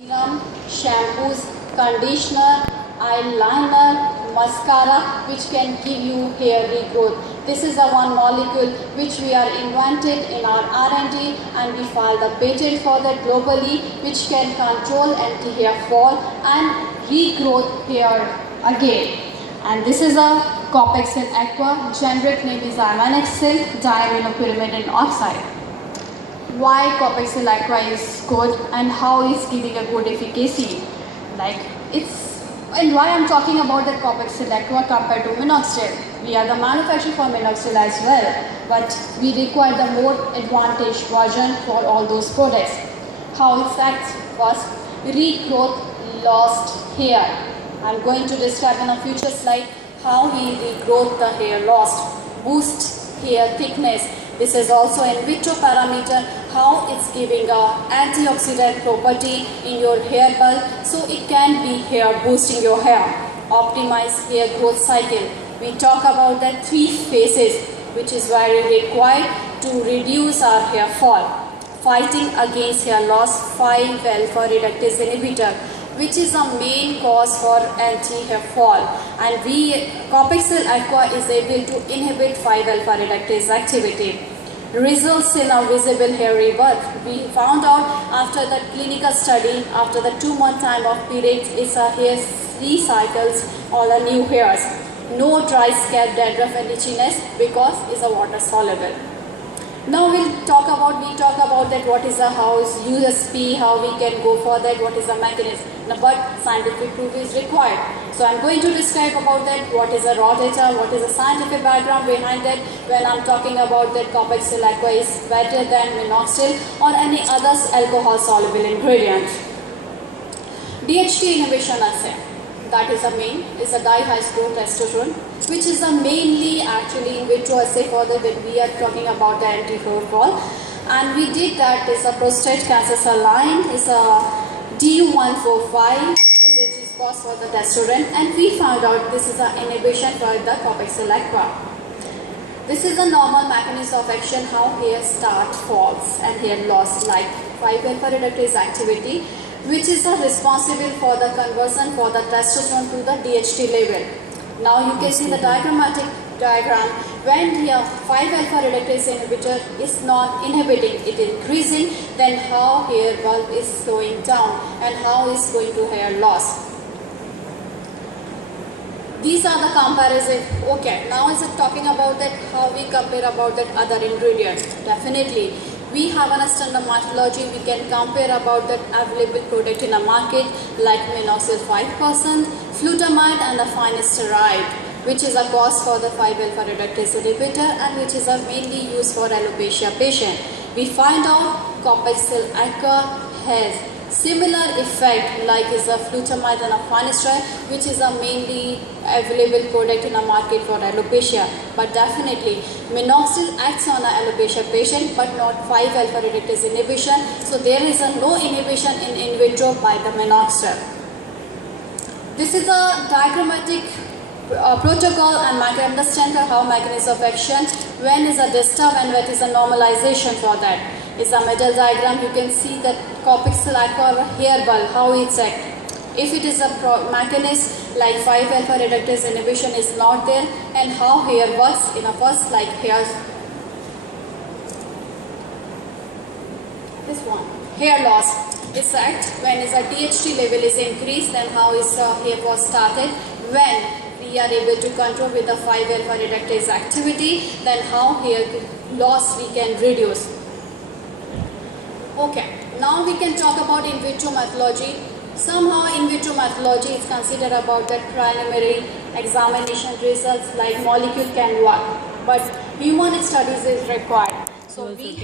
Serum, shampoos, conditioner, eyeliner, mascara which can give you hair regrowth. This is the one molecule which we are invented in our R&D and we filed a patent for that globally, which can control anti-hair fall and regrowth hair again. And this is a Copexcel Aqua, generic name is Imanexcel diaminopyrimidine oxide. Why Copexcel Aqua is good and how it's giving a good efficacy. And why I'm talking about that Copexcel Aqua compared to Minoxidil. We are the manufacturer for Minoxidil as well, but we require the more advantage version for all those products. How it acts first, regrowth lost hair. I'm going to describe in a future slide how we regrowth the hair lost, boost hair thickness. This is also in vitro parameter, how it's giving a antioxidant property in your hair bulb, so it can be hair boosting your hair, optimize hair growth cycle. We talk about the 3 phases which is very required to reduce our hair fall. Fighting against hair loss, 5-alpha reductase inhibitor, which is the main cause for anti-hair fall, and Copexcel Aqua is able to inhibit 5-alpha reductase activity. Results in a visible hair rebirth. We found out after the clinical study, after the 2-month time of period, it's a hair recycles all the new hairs. No dry scalp, dandruff and itchiness because it's a water soluble. Now we talk about that what is the USP, how we can go for that, what is the mechanism, but scientific proof is required. So I'm going to describe about that, what is the raw data, what is the scientific background behind that when I'm talking about that Copexcel Aqua is better than Minoxidil or any other alcohol soluble ingredient. DHT inhibition assay, that is the main, is a dihydrotestosterone, which is a mainly actually in vitro assay for that when we are talking about the anti-hair fall. And we did that, is a prostate cancer saline, is a DU145, this is cause for the testosterone, and we found out this is an inhibition for the Copexcel Aqua. This is a normal mechanism of action how hair start falls and hair loss, like 5-alpha reductase activity, which is responsible for the conversion for the testosterone to the DHT level. Now you can see the diagrammatic diagram when the 5-alpha reductase inhibitor is not inhibiting, it is increasing, then how hair bulb is slowing down and how is going to hair loss. These are the comparison. Okay, now is it talking about that how we compare about that other ingredient. Definitely. We have a standard methodology, we can compare about that available product in the market like Minoxidil 5%, flutamide and the finasteride, which is a cause for the 5-alpha reductase inhibitor and which is mainly used for alopecia patient. We find out Copexcel Aqua has similar effect like is a flutamide and a finasteride, which is a mainly available product in the market for alopecia. But definitely Minoxidil acts on an alopecia patient but not 5-alpha reductase inhibition, so there is no inhibition in vitro by the Minoxidil. This is a diagrammatic protocol and I can understand how mechanism of action, when is a disturb and what is a normalization for that. It's a middle diagram, you can see that Copexcel Aqua hair bulb, how it's act. If it is a mechanism like 5-alpha reductase inhibition is not there, and how hair works in a first like hair. This one, hair loss. It's act when is a DHT level is increased, then how is hair was started. When we are able to control with the 5-alpha reductase activity, then how hair loss we can reduce. Okay, now we can talk about in vitro methodology. Somehow in vitro methodology is considered about that preliminary examination results like molecule can work, but human studies is required. So we